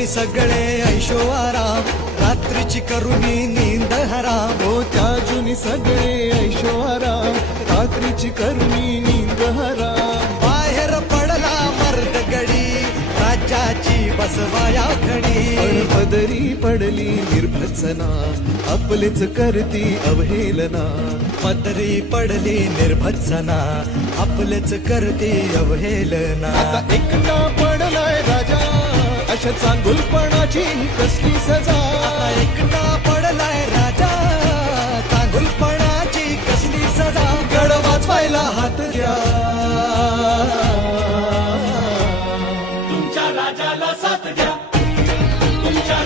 जुनी सगळे ऐशो आराम, रात्रीची करुणी नींद हराम. हो त्या जुनी सगळे ऐशो आराम, रात्रीची करुणी नींद हराम. बाहेर पडला मर्द गडी, राज्याची बसवाया खडी. पण पदरी पडली निर्भत्सना, आपलेच करती अवहेलना. पदरी पडली निर्भत्सना, आपलेच करते अवहेलना. आता एकटा पडलाय राजा, अशा चांगुलपणाची कसली सजा. आता एकटा पडलाय राजा, चांगुलपणाची कसली सजा. गड वाचवायला हात द्या, तुमच्या राजाला साथ द्या, तुमच्या